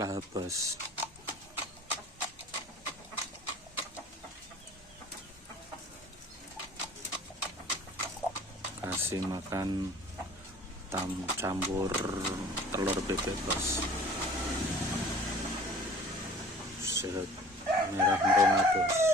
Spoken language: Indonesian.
lah bos. Kasih makan campur telur bebek bos. Merah merona bos.